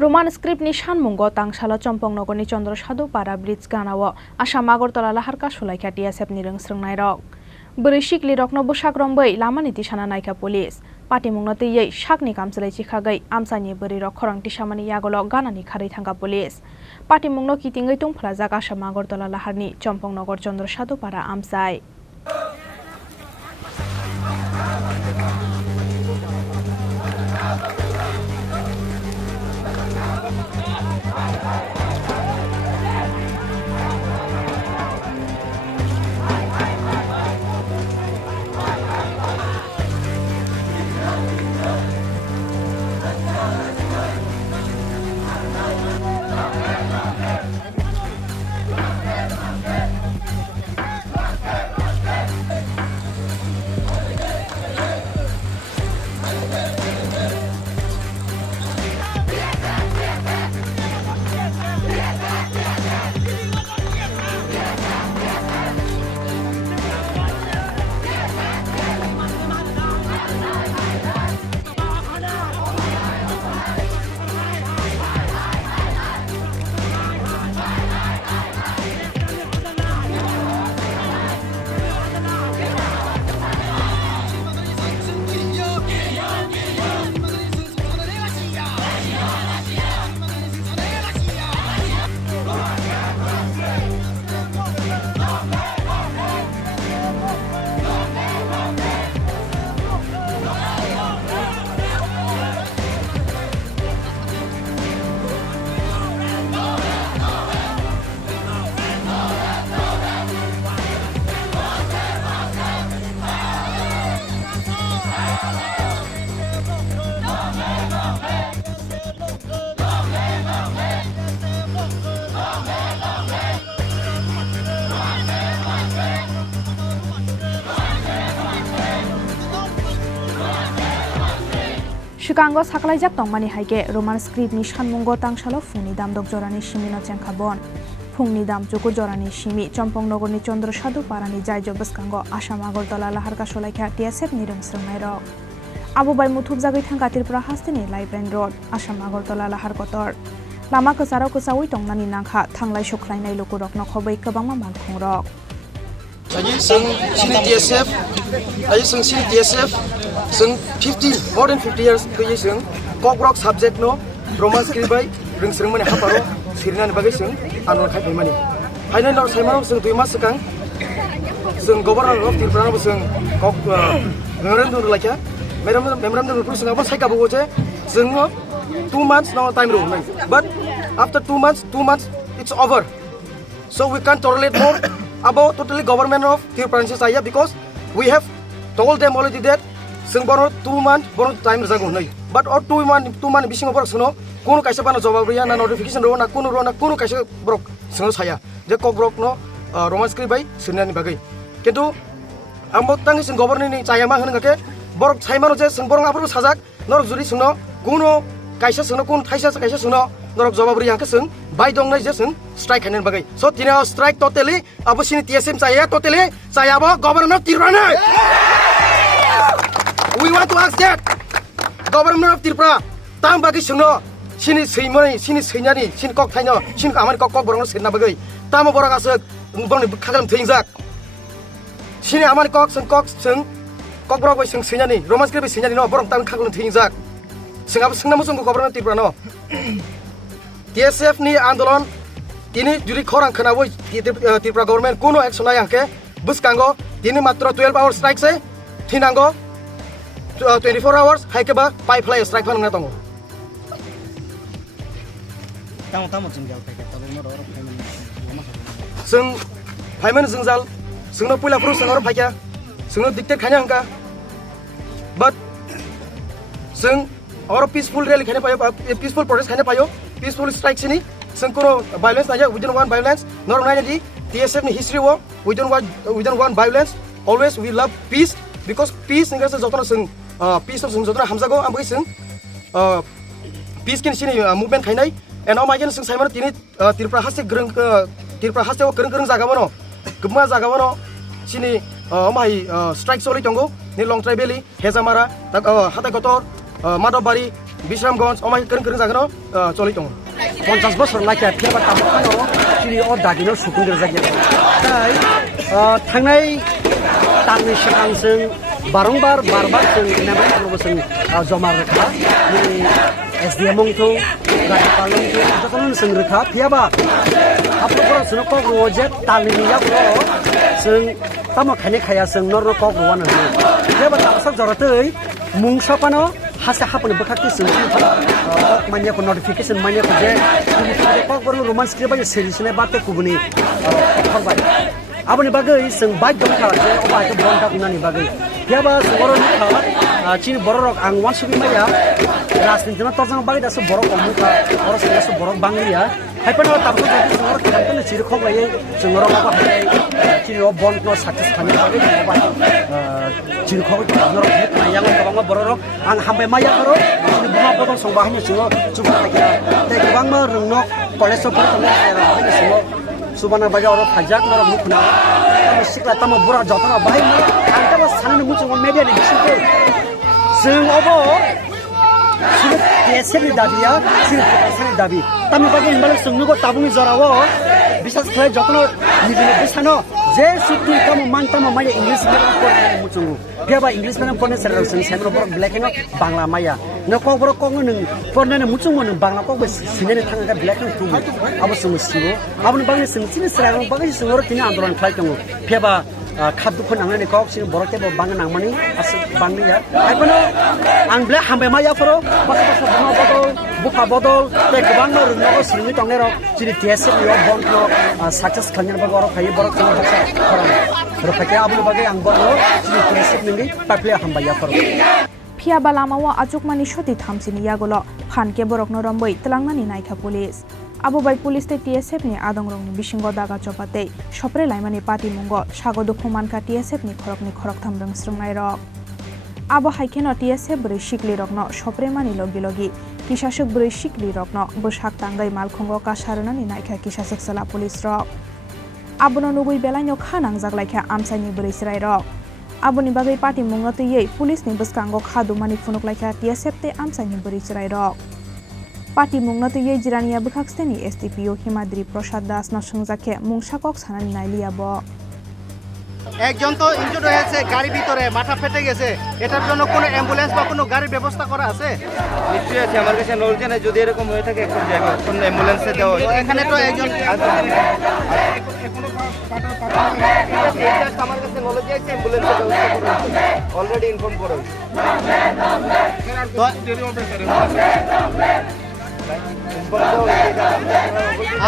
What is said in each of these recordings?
Roman script ni Shanmungo tangsala Chompongnogorni Chandrasadupara Bridge ganao Assam Agartala laharka sulaikha TSF ni rongsrungnai rok. Bwrwi sikli rokno bwsak rombai lamani tisana naikha police. Patimungno tiyei sakni kamchalai chikhagai amsani bwrwi rok khorang tisamani yagolo ganani kharai thangka police. Patimungno kitingei tungphlajak Assam Agartala laharni Chompongnogor Chandrasadupara amsai. Chicago saklaijak tongmani haike Roman script ni Shanmungo tangsalo phungni dam dok jorani simino chengkhabon phungni dam chukur jorani simi Chompongnogorni Chandrasadupara jaijo bwskango Assam Agartala laharka sulaikha TSF ni rongsrungnai rok abo bai muthupjagui thangka Tripura hasteni Library Road Assam Agartala lahar kotor lama kwsaro kwsawi tongmani nangkha thanglai sukhlainai lukurokno khobai kwbangma malkhung rok Sini TSF, ayo sini TSF, more than 50 years kaya sing kokrok subject no Roman script by rongsrung mani haparo sirinan bagai sing anor khai mani. Hainai nor saimano sing 2 mas sekang sing governor of Tripura no sing kok memorandum lakya memorandum sing apa sai kabu je sing 2 months no time ro but after 2 months it's over, so we can't tolerate more about totally government of Tripura saya because we have told them already that sing boro 2 months boro time jago nai but or 2 months bising borok suno kono kaisa bana jawab riya na notification ro na kono kaisa borok suno saya je kok borok no Roman script bai sunani bagai kintu ambo tangi sing government ni saya ma hono ke borok saimano je sing borok apro sajak norok juri suno kono kaisa suno kono thaisa kaisa suno norok jawab riya ke sing bai dong nai je sing strike hanen bagai so tina strike totally abo sini TSM saya totally saya abo government of Tripura. We want to ask that government of Tripura tang bagi suno sini seimani sini seinyani sini kok thaino sini amani kok borong senna bagai tamo borong asuk borong khagalam theinjak sini amani kok sing kok borong bai sing seinyani Roman script seinyani no borong tang khagalam theinjak sing abo sing namu sung government of Tripura no TSF ni andolon ini juri khorang khanawoi Tripura government kono action ayangke buskango ini matro 12 hours strike se thinango 24 hours haike ba pipeline strike phan na tongo tamo jingjal paike tabo mo ro sing paiman jingjal singno puila pro singor paike singno dictate khanya angka but sing or peaceful rally khane payo peaceful protest khane payo peaceful strike sini sing kono violence na we don't want violence nor na di TSF ni history wo we don't want violence, always we love peace because peace ningka se jotona sing peace sing jotona hamjago ambai sing peace kin sini movement khainai and all my gen sing saimano tini Tripura haste greng Tripura haste o greng jaga mono gumma jaga mono sini mai strike soli tongo ni long tribeli hezamara hatai kotor madobari Bisramganj omai kereng jagano choli tong 50 বছর লাগে Faber তামখানো চিনি ও দাগিনো সুকুন্দের জায়গা তাই थांनाय दाननि सिगां जों बारंबार जों नामा जों जमा रोखा SDM मंथौ गारिपालंथौ जखन जों रोखा फैयाबा आपलोगोरा जों कग्रुआव जे तालिमिया ब्रो जों तामा खाया जों नरनो कग्रुआनो फैयाबा तामसाक जरतै मुंसापानो हासे हापने बखाखि जों मानिया को नोटिफिकेशन मानिया को जे कग्रुआव रोमान्स क्रिबाय सेरिसने बाते कुबुनि खरबाय aboni bagai sing baik dongkha je oba ke bonda kunani bagai yaba soro nikha chin borok ang wan subi maya rasniti na torjang bagai dasu borok omuka oro dasu borok banglia haipano tapso jodi soro khantene chir khoglai soro oba hai chin ro bond no success khani bagai oba chir khog noro na yang bang borok ang hambai maya karo chin buma bodol songba hanya singo chuba kya te bang ma rungno college of borok na era bagai singo subana baja oro phajak noro mukna tamo sikla tamo bura jotna bai mo anta sanani muchung media ni bisite जों obo sir keseni dabiya sir keseni dabi tamo bagai imbal sungnugo tabungi jorao bisas khlai jotna nijini bisano je sutu tamo mantamo maya english medium porne muchung biaba english medium porne serang sing semro borok black and bangla maya no ko borok ko nung porne muchung nung bangla ko sinene thanga black and tu abo sung sibo abon bagai sing sin serang bagai sungor tini andolan khlai tongo biaba खाद्य को नांगने Kock Singh बरोके बो बांग नांगमनी अस बांगनी या आइबनो आं ब्ले हामबे माया furrow बासा बासा बना बदल बुखा बदल ते गोबां रुननो सिंनि टंगे र जिनि टेस यो बन्द नो सक्सेस खनन बगो र फाय बरक सिंह बसा फरो र फके आबु बगे आं बनो जिनि टेस निंगि पाप्ले हामबा या फरो फिया बालामावा आजुकमानि सति थामसिनि यागोलो फानके बरकनो रम्बै तलांगनानि नायखा police Abu bai police te TSF ni adongrong ni bisingo daga chopate sopre laimani pati mungo sagodo khumanka TSF ni khorok thamrang srungnai rok abo haikeno TSF bri shikli rokno sopre mani logi kisashuk bri shikli rokno bosak tangai malkhongo kasarona ni naikha kisashuk sala police rok abono nugui belaino khanang jaglaikha amsani bri srai rok aboni bagai pati mungo te yei police ni buskango khadu mani phunuklaikha TSF te amsani bri srai rok Pati mungna tu ye jirania bukhaksteni STPO Himadri Prasad Das na sungjakhe mungshakok sanani nailiya bo একজন তো injured হয়েছে গাড়ির ভিতরে মাথা ফেটে গেছে এটার জন্য কোনো অ্যাম্বুলেন্স বা কোনো গাড়ির ব্যবস্থা করা আছে নিশ্চয়ই আছে আমার কাছে নলেজ নেই যদি এরকম হয়ে থাকে একটু জায়গা কোন অ্যাম্বুলেন্সে দেওয়া এখানে তো একজন আমার কাছে নলেজ আছে অ্যাম্বুলেন্সের ব্যবস্থা করা অলরেডি ইনফর্ম করা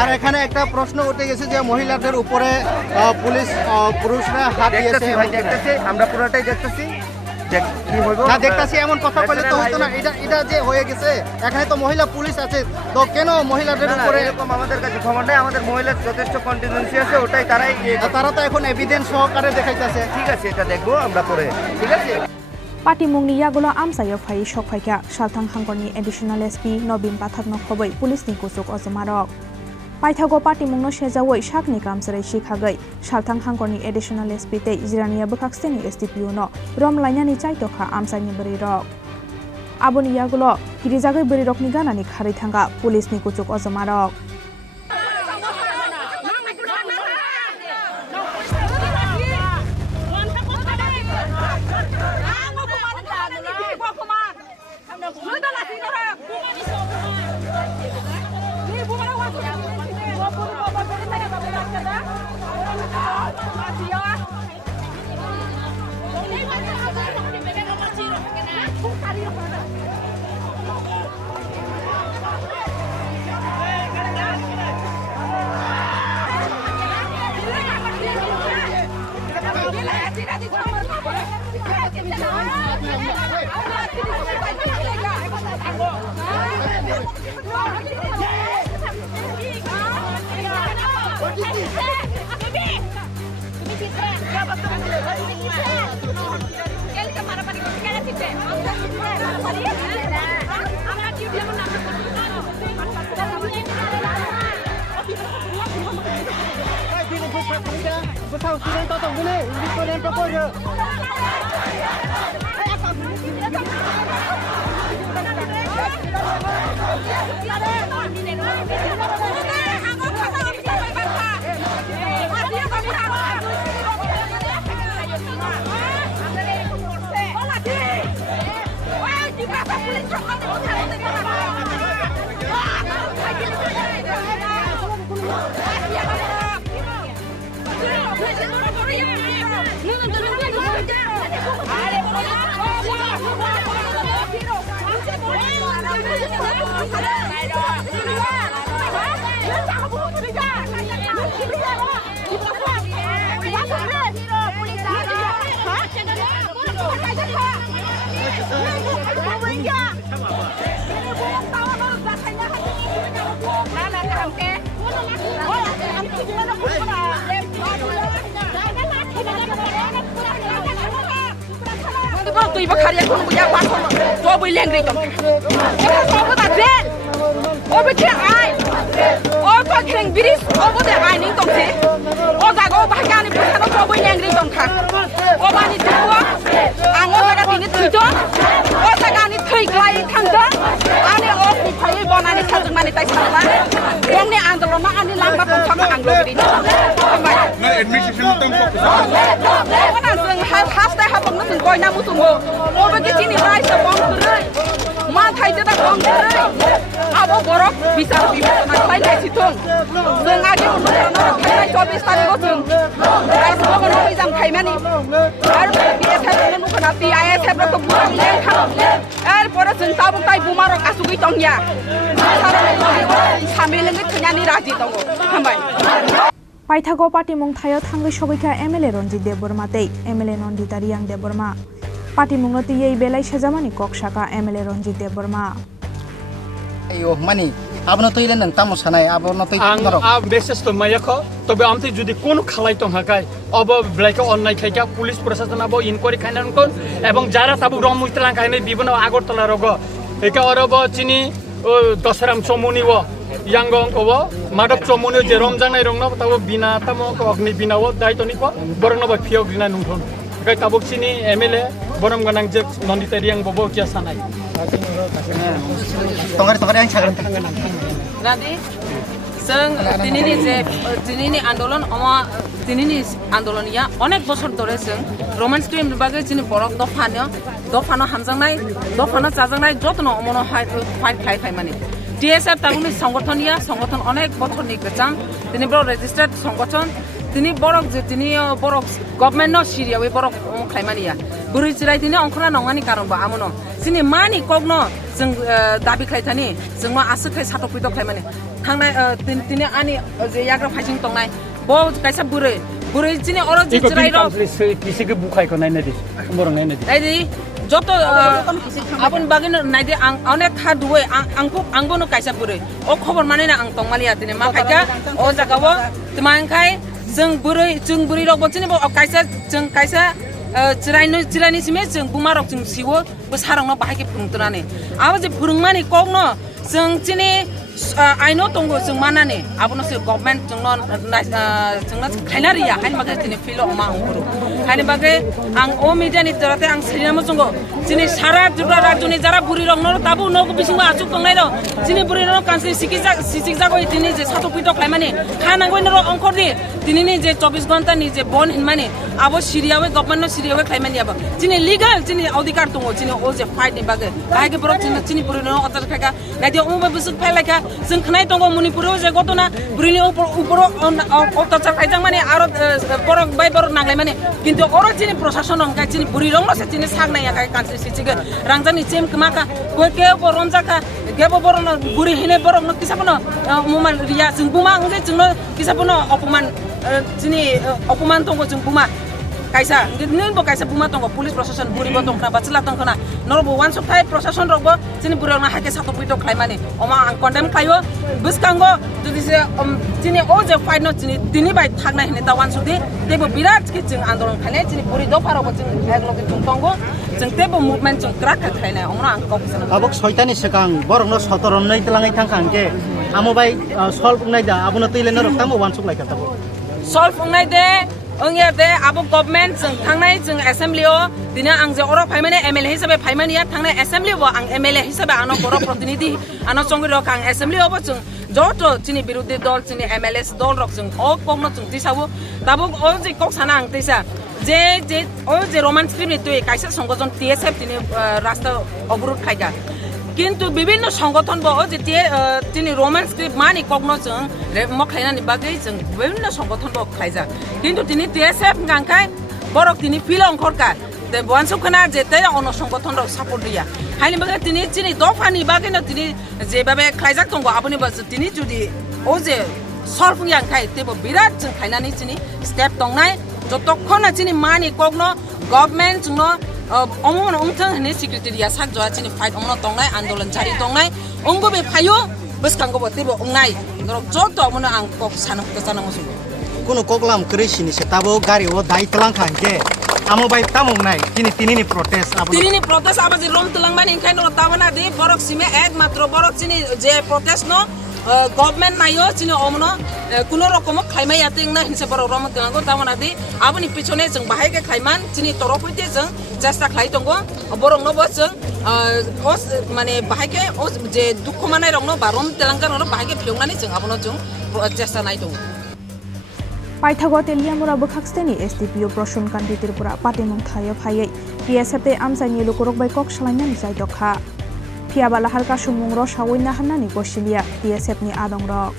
আর এখানে একটা প্রশ্ন উঠে গেছে যে মহিলাদের উপরে পুরুষরা হাত দিয়েছে দেখতেছি আমরা পুরোটাই দেখতেছি না দেখতেছি এমন কথা বলে তো হতো না এটা যে হয়ে গেছে এখানে তো মহিলা পুলিশ আছে তো কেন মহিলাদের উপরে এরকম আমাদের কাছে খবর নাই আমাদের মহিলার যথেষ্ট কন্টিনজেন্সি আছে ওটাই তারা তো এখন এভিডেন্স সহকারে দেখাইতেছে ঠিক আছে এটা দেখবো আমরা পরে ঠিক আছে Pati mungni yagulo amsayo phai shokphaikya Salthang Hangkorni additional SP Nobin Pathakno khobai police ni kusuk ojomarok Paithago pati mungno sejawoi sakni kamsarai sikhagai Salthang Hangkorni additional SP te jirania bukhaksteni STPO no romlainani chaitokha amsani berirok Aboni yagulo kirijagai berirokni ganani kharai thanga police ni kusuk ojomarok Betul, sudah tahu boleh. Ini kalian apa ya? Tùy vào khả năng của nhà quan không cho bùi liền đi tổng có có đặt lên ô bên kia ai ô có khen virus ô có thể ai nín tổng thế ô ra có bài ca này phải nó cho bùi liền đi tổng khả ô ba đi tiếp qua ô ra cái gì thử cho ô ra cái này thử cái thằng đó anh ấy ô thì phải bọn anh ấy sao chúng mình tại sao là con này ăn rồi mà anh ấy làm bắt tổng khả ăn rồi đi không phải nó admission tâm phục ô là dừng hai hashtag hai bằng nó dừng coi nam mutung ô ô bên cái gì này sẽ bong cười mà thay cho ta bong cười abo borok bisa lebih nak lain dari situ sengaja untuk orang Thai cho bisa di situ kalau semua orang bisa Thai mana harus BSF dengan bukan hati ISF itu bukan yang kalau pada sental buntai bumarok asuki tongnya sambil lagi kenyani raji tonggo hambai পাইথাগো পাটিমুং থায় থাঙ্গি সবাইকা MLA Ranjit Debbarma তেই MLA Nandita Reang Debbarma পাটিমুংনো এই বেলাই সেজামানি ককসাকা MLA Ranjit Debbarma ayo mani abno toilen nang tamo sanai abno toi आं बेसेस तो मायाखो तबे आमते जुदि कोन खालाय तंग हाकाय अब ब्लाइका अनलाइन खायका पुलिस प्रशासन अब इनक्वायरी खायनान कोन एवं जारा ताबु रमुइतला खायने बिबन आगरतला रग एका अरब चिनी दसराम चमुनि व यांगं अब मादक चमुनि जे रमजानाय रंगनो ताबो बिना तामो अग्नि बिनाव दायतनि को बरनो बा फियो गिना नुथन एका ताबु चिनी एमएलए बरम गनां जे नन्दिता रियां बबो किया सानाय tongar yang sagran Nanti seng tinini आन्दोलन अमा tinini आन्दोलन या अनेक बছর ধরে seng रोमान्स क्राइम बागै जिनि बरक दफानो हामजांनाय दफानो जाजांनाय जतन अमनो फाइट खाय माने টিএসএফ তাগুনি সংগঠন অনেক বছরনি গজাম তিনি বড় রেজিস্টার্ড সংগঠন তিনি বড় গভর্নমেন্ট সিরিয়া ওই বড় খাইমানিয়া বুড়ি চিরাই তিনি অংখনা নঙানি কারণ বা আমনো সিনি মানি কগনো जों दाबि खायथानि जों मा आसो खाय साथपिद खायमाने थांनाय तिनि आनि जे याग्रा फाइटिं तंनाय ब कायसा बुरै जिनि अर जि चिराइ र किसिके बुखायखौ नायनो दि बरं नायनो दि आइदि जत आपन बागिन नायदि आं अनेक था दुवे आंबो न कायसा बुरै ओ खबर माने ना आं तंमालिया तिनि मा खायका ओ जागावो तमांखाय जों बुरै रग बचिनि जों कायसा चिराइनि सिमे जों बुमारक जों सिवो बो सारंनो बाहायके फुंतनाने आबो जे फुरुंमानि कगनो जों चिनि आइनो तंगो जों मानाने आबोनो से गभर्नमेन्ट जोंनो खाइनारिया हाइन बागे तिनि फिलो मा अंगुरु हाइन बागे आं ओ मिडियानि तरते आं सिरिनामो जोंगो चिनि सारा जुब्रा राज्यनि जारा बुरि रंनो ताबु नगो बिसिंबा आजु तंनाय र चिनि बुरि रंनो कान्सि सिकिक जागो तिनि जे साथपिद खाइमाने खानांगो न अंखरनि तिनिनि जे 24 घन्टानि जे बन हिनमाने आबो सिरियावे गभर्नमेन्ट सिरियावे खाइमानियाबो चिनि लिगल चिनि अधिकार दङ चिनि ओ जे फाइट नि बागे बागे बरक चिनि बुरि रंनो अतर खाका नायदि उमबा बिसुक फाइलाका जों खोनाय दङ मणिपुराव जे गतना बुरिनि उपर अत्याचार खाइजां माने आरो बरक बाय बरक नांलाय माने किन्तु अर चिनि प्रशासन अंका चिनि बुरि रंनो से चिनि सागनाया काय कान्सि सिचिगे रांजानि चेम कमाका के बरनजाका गेबो बरन बुरि हिने बरक न किसाबनो मुमान रिया जों बुमा अंजे जोंनो किसाबनो अपमान चिनि अपमान दङ जों बुमा kaisa ngin bo kaisa buma tong police प्रशासन बुरि bo tong na bachla tong khana norbo wan sop thai प्रशासन rogbo chini buri na hake sato puito khlaimani oma ang condemn khayo biskango jodi se chini o je fight no chini tini bai thakna hine ta wan sudi tebo birat ki jing आन्दोलन khale chini buri do paro bo ching eglo ki tongo jing tebo movement jing krak khaina omra ang ko abok soitani sekang borongno sotoron nei telangai thangkang ke amo bai solve nai da abono toilen ro tamo wan suk lai ka tabo solve ngai de 응야데 아부 government जों थांनाय जों एसेम्बलियाव दिनै आं जे अर फाइमाने MLA हिसाबै फाइमानिया थांनाय एसेम्बलियाव आं MLA हिसाबै आनो बर प्रतिनिधि आनो संगिरक आं एसेम्बलियाव जों जत चिनि बिरोधी दल चिनि एमएलए दल रक जों अ कमनो जों तिसाबो दाबो अ जे कक साना आं तिसा जे अ जे रोमान स्क्रिप्टनि तुइ काइसा संगठन टीएसएफ दिनै राष्ट्र अवरोध खायगा কিন্তু বিভিন্ন সংগঠন বহ যে তিনি রোমান স্ক্রিপ্ট মানি কগনজং মখাইনানি বাগৈ जों বিভিন্ন সংগঠন বহ খাইজা কিন্তু তিনি টিএসএফ গাंखाय বরক তিনি ফিলং খরকা তে বনসুখনা যেতে অন সংগঠন রক সাপোর্ট দিয়া হাইনি বাগৈ তিনি চিনি দফানি বাগৈনো তিনি যেভাবে খাইজাক দङ আপনি বাস তিনি যদি ও যে সলফুং গাंखाय তেবো বিরাট जों খাইনানি চিনি স্টেপ দंनाय যতক্ষণ চিনি মানি কগনো गभर्नमेन्ट जोंनो अमन उमथों हने सेक्रेटारिया साक जवा चिनि फाइट अमन दंनाय आन्दोलन जारि दंनाय अंगो बे फायो बसखांगो बतेबो अंनाय नरक जत अमन आं कक सानो जानांगौ जों কোনো কোকলাম করেছিনি সে তাবো গাড়ি ও দায়িত্ব লাংখাইকে আমো বাই তামংনাই তিনিনি প্রটেস্ট আবো तिनी प्रोटेस्ट अब जे रोम तलांगमान इनखाय न तावना दे बरक सिमे एकमात्र बरक चिनि जे प्रोटेस्ट न गभर्नमेन्ट नायो चिनि अमन कुनो रकम खाइमाय यातिं ना हिंसे बरक रोम तलांगो तावना दे आबनि पिछने जों बाहायगे खाइमान चिनि तरफैते जों চেষ্টা खाइ दंगो बरक न बस जों ओस माने बाहायगे ओस जे दुख मानाय रंग न बारम तेलांगाना न बाहायगे फियंनानै जों आबनो जों চেষ্টা नाय दं पाइथागो तेलियामुरा बखाक्सतेनि एसडीपीओ प्रसून कान्ति त्रिपुरा पाटिमं थायो फायै पीएसएफ ते आमसाइनि लुकुरक बाय कक सलायनानि जाय दखा फियाबाला हालका सुमुं र सावैना हाननानि गसिलिया पीएसएफ नि आदं रक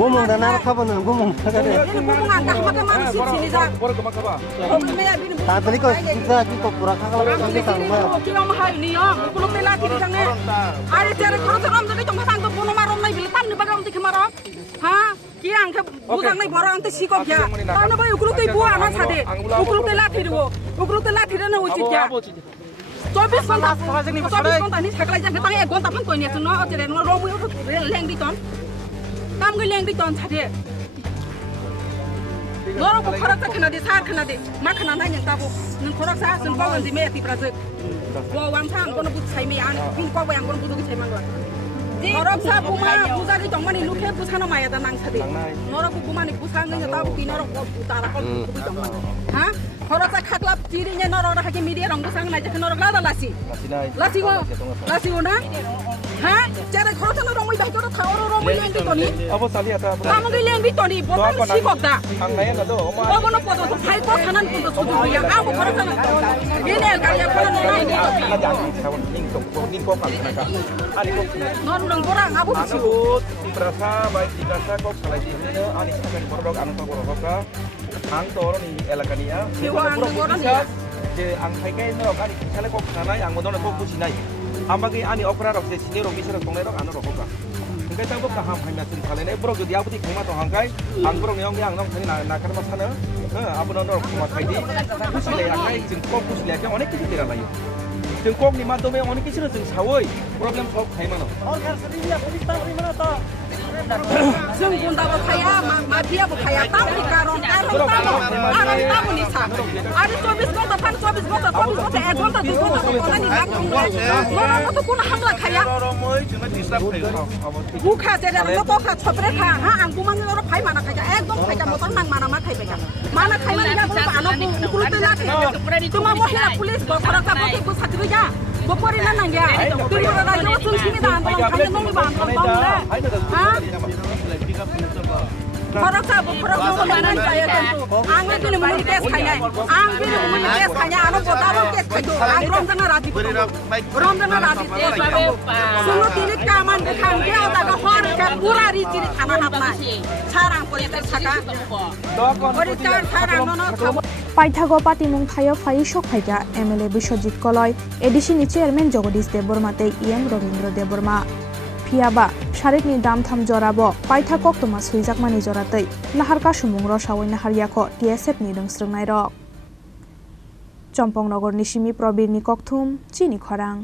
গুমং দানা খাবনো গুমং তাড়াতাড়ি কো সিজা কি কো পুরা খাগলা কি সাংমা কি রম হাই নিয়ম কুলো তেলা কি জানে আরে তেরে খরচ রম যদি তোমা সাং তো বনো মারম নাই বিলে তামনি বাগাম দেখে মারা হ্যাঁ কি আংকে বুজাং নাই বড় আনতে শিকক গিয়া তাহলে ভাই উকুলো তুই বুয়া আমার সাথে উকুলো তেলা থিরবো উকুলো তেলা থিরনে উচিত গিয়া 24 घन्टा नि साकलाय जाके तांगे 1 घन्टा फन कोइने न अतेरे न रोमुयो लेंगदि तन तामगै लेंगदि तन साथे नरो को खरक खना दे सार खना दे मा खना नाय नों ताबो नों खरक सा जों बावन जि मेति प्राजो गो वान थां गनो बुत साइ मे आन बिन को बाय आं गनो बुत साइ मांगो खरक सा बुमा बुजारि दंमानि लुखे बुसानो माया दा नां सादे नरो को बुमानि बुसां नै ताबो कि नरो को तारा को बुइ दंमान हा खरक सा खाक्लाब तिरिने नरो राखे मिडिया रंग बुसां नाय जखे नरो लादा लासी go na ha jare khoro tano rongoi bai ko thaoro rongoi leng di toni abo sali ata amo gi leng di toni botan si kokda ang nayan na do obo no podo to phai ko thanan ko to sudu ya abo khoro tano gine ka ya khoro no nai ni to pi ning ko pang na ka ani ko non nang borang abo si di prasa bai di prasa ko salai di ne ani sakan borok ang to borok ka ang to ni elakania siwa ang borok ni je ang phai kai no ka ni sale ko khanai ang modon ko kusinai amagi ani opera rok je sini rok bisara tongnai rok ano rok ka engkai tang bok kaham haina sin khalene brok jodi abuti khema to hangkai ang brok ne ong yang nong thani na kar ma sana abuno rok khema thaidi kusile akai jing ko kusile ka onek kichu tira layo jing kok ni madome onek kichu jing sawoi problem solve khaima no orkar sadiya police ta rimana ta जों गुन्दा बखाया mafia बखाया ताम नि कारण आरो ताम नि सा आरो 24 घन्टा फान 24 घन्टा 1 घन्टा 2 घन्टा बोलानि लाग दंलाय न कोन हामला खाया बुखा जेरा न तखा छपरे था हा आं गुमां न फाइ माना खाया एकदम फाइका मतन नां माना मा खाइबाय माना खाइमानि या आनो कुलुते लाखे तुमा महिला पुलिस बखरा का बति को साथि गया बपरे ना नांगिया तुमा रायो जों सिनि दान खाइ नंनि बान दं हा खरक सा खरक को माना जाया तंतु आं ने दिने मुनि केस खाइनाय आं दिने मुनि केस खाइनाय आरो बताबो केस खाइदो आं रमजाना राजि सुनो तिनि कामान खान के आदा का हर পুরা রিচিনি থানা হাবনাই সারাং পরিষ্কার থাকা পরিষ্কার সারাং ন পাইথাগো পাতিমুং থাইও ফাই শক ফাইকা এমএলএ বিশ্বজিৎ কলয় এডিসিনি চেয়ারম্যান জগদীশ দেববর্মাতে ইএম রবীন্দ্র দেববর্মা ফিয়াবা শারিকনি দাম থাম জরাবো পাইথা কক্তमा সুইজাকমানি জরাতৈ নাহারকা সুমুং রসাওই নাহারিয়াखौ টিএসএফ नि रोंस्रोंनाय रक चम्पंनगरनि सिमी प्रबीरनि कक्थुम चिनि खरां।